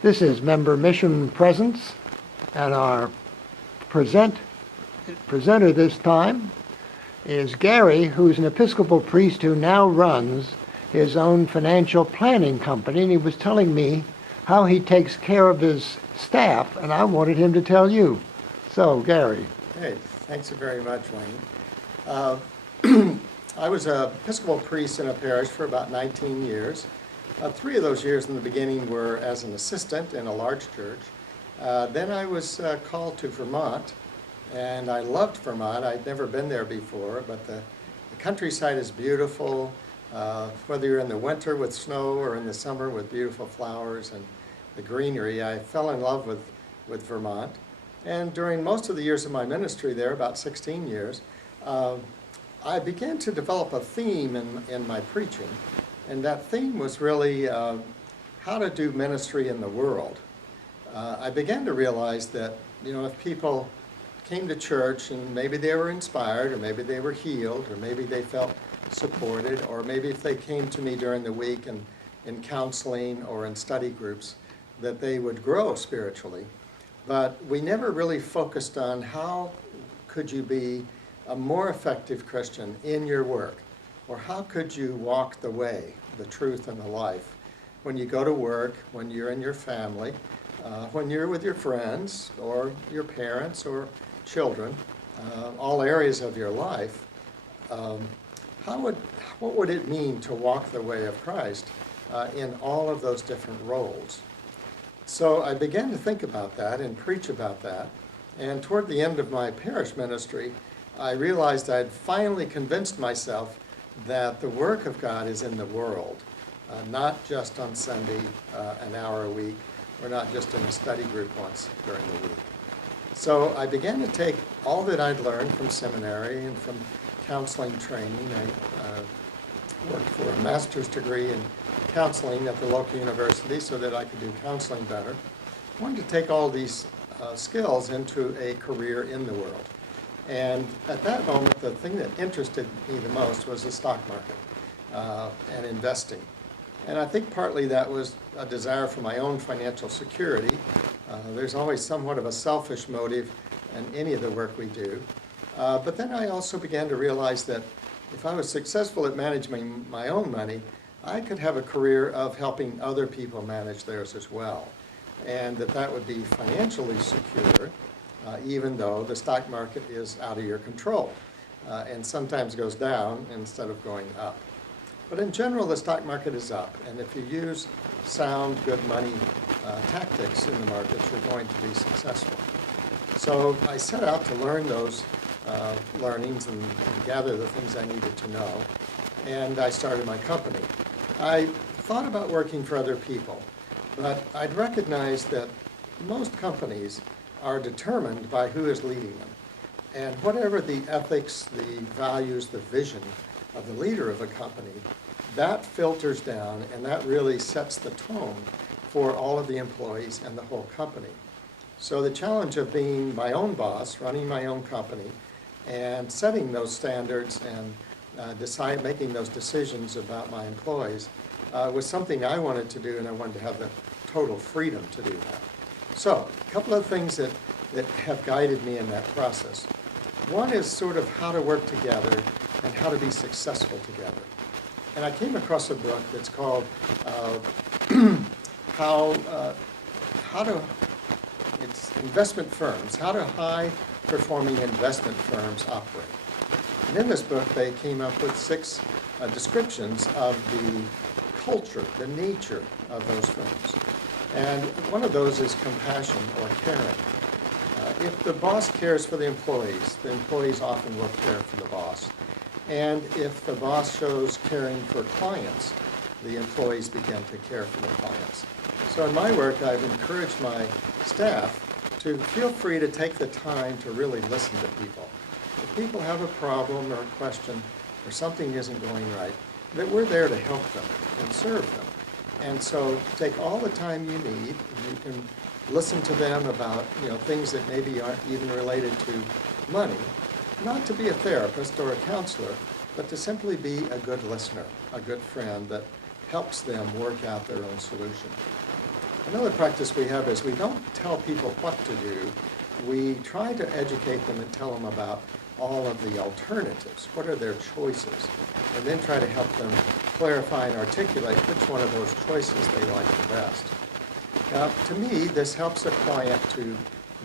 This is Member Mission Presence, and our presenter this time is Gary, who's an Episcopal priest who now runs his own financial planning company, and he was telling me how he takes care of his staff, and I wanted him to tell you. So, Gary. Hey, thanks very much, Wayne. I was an Episcopal priest in a parish for about 19 years. 3 of those years in the beginning were as an assistant in a large church. Then I was called to Vermont, and I loved Vermont. I'd never been there before, but the countryside is beautiful, whether you're in the winter with snow or in the summer with beautiful flowers and the greenery. I fell in love with Vermont. And during most of the years of my ministry there, about 16 years, I began to develop a theme in my preaching. And that theme was really how to do ministry in the world. I began to realize that, if people came to church and maybe they were inspired, or maybe they were healed, or maybe they felt supported, or maybe if they came to me during the week and in counseling or in study groups, that they would grow spiritually. But we never really focused on how could you be a more effective Christian in your work. Or how could you walk the way, the truth, and the life when you go to work, when you're in your family, when you're with your friends, or your parents, or children, all areas of your life? What would it mean to walk the way of Christ in all of those different roles? So I began to think about that and preach about that. And toward the end of my parish ministry, I realized I'd finally convinced myself that the work of God is in the world, not just on Sunday, an hour a week, or not just in a study group once during the week. So I began to take all that I'd learned from seminary and from counseling training. I worked for a master's degree in counseling at the local university so that I could do counseling better. I wanted to take all these skills into a career in the world. And at that moment, the thing that interested me the most was the stock market and investing. And I think partly that was a desire for my own financial security. There's always somewhat of a selfish motive in any of the work we do. But then I also began to realize that if I was successful at managing my own money, I could have a career of helping other people manage theirs as well. And that would be financially secure. Even though the stock market is out of your control and sometimes goes down instead of going up. But in general, the stock market is up, and if you use sound, good money tactics in the markets, you're going to be successful. So I set out to learn those learnings and gather the things I needed to know, and I started my company. I thought about working for other people, but I'd recognized that most companies are determined by who is leading them. And whatever the ethics, the values, the vision of the leader of a company, that filters down and that really sets the tone for all of the employees and the whole company. So the challenge of being my own boss, running my own company, and setting those standards and making those decisions about my employees was something I wanted to do, and I wanted to have the total freedom to do that. So, a couple of things that have guided me in that process. One is sort of how to work together and how to be successful together. And I came across a book that's called it's investment firms, how do high-performing investment firms operate. And in this book, they came up with 6 descriptions of the culture, the nature of those firms. And one of those is compassion or caring. If the boss cares for the employees often will care for the boss. And if the boss shows caring for clients, the employees begin to care for the clients. So in my work, I've encouraged my staff to feel free to take the time to really listen to people. If people have a problem or a question or something isn't going right, that we're there to help them and serve them. And so take all the time you need. You can listen to them about things that maybe aren't even related to money. Not to be a therapist or a counselor, but to simply be a good listener, a good friend that helps them work out their own solution. Another practice we have is we don't tell people what to do. We try to educate them and tell them about all of the alternatives. What are their choices? And then try to help them clarify and articulate which one of those choices they like the best. Now, to me, this helps a client to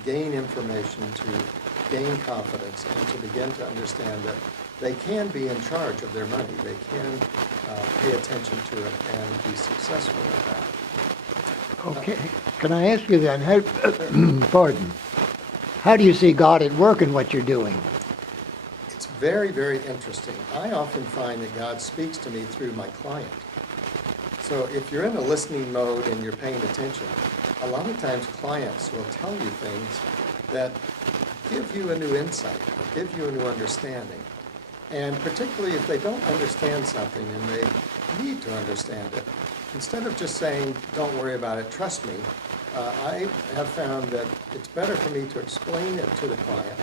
gain information, to gain confidence, and to begin to understand that they can be in charge of their money. They can pay attention to it and be successful at that. Okay. Can I ask you then, pardon, how do you see God at work in what you're doing? It's very, very interesting. I often find that God speaks to me through my client. So if you're in a listening mode and you're paying attention, a lot of times clients will tell you things that give you a new insight, or give you a new understanding. And particularly if they don't understand something and they need to understand it, instead of just saying, don't worry about it, trust me, I have found that it's better for me to explain it to the client,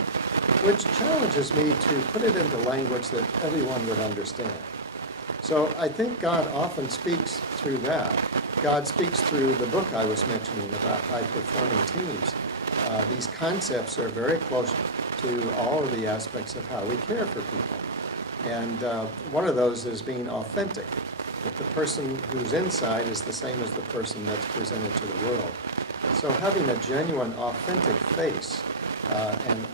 which challenges me to put it into language that everyone would understand. So I think God often speaks through that. God speaks through the book I was mentioning about high-performing teams. These concepts are very close to all of the aspects of how we care for people. And one of those is being authentic. That the person who's inside is the same as the person that's presented to the world. So having a genuine, authentic face and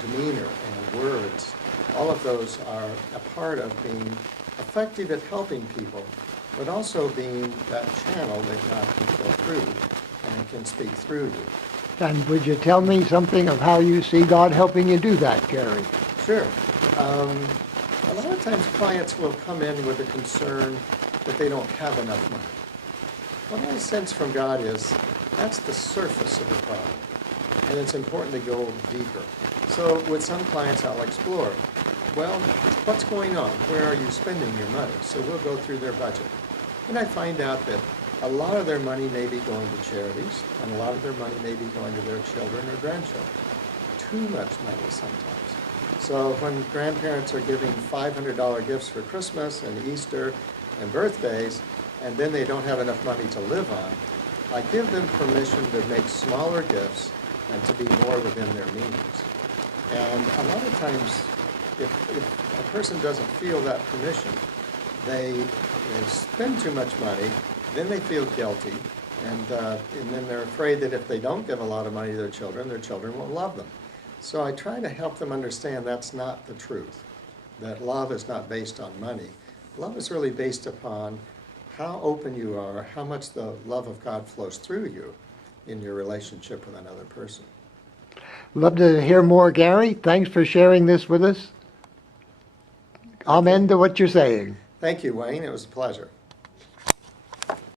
demeanor and words, all of those are a part of being effective at helping people, but also being that channel that God can flow through and can speak through you. And would you tell me something of how you see God helping you do that, Gary? Sure. A lot of times clients will come in with a concern that they don't have enough money. What I sense from God is that's the surface of the problem, and it's important to go deeper. So with some clients I'll explore, well, what's going on? Where are you spending your money? So we'll go through their budget. And I find out that a lot of their money may be going to charities, and a lot of their money may be going to their children or grandchildren. Too much money sometimes. So when grandparents are giving $500 gifts for Christmas and Easter and birthdays, and then they don't have enough money to live on, I give them permission to make smaller gifts and to be more within their means. And a lot of times, if a person doesn't feel that permission, they spend too much money, then they feel guilty, and then they're afraid that if they don't give a lot of money to their children won't love them. So I try to help them understand that's not the truth, that love is not based on money. Love is really based upon how open you are, how much the love of God flows through you in your relationship with another person. Love to hear more, Gary. Thanks for sharing this with us. Amen to what you're saying. Thank you, Wayne. It was a pleasure.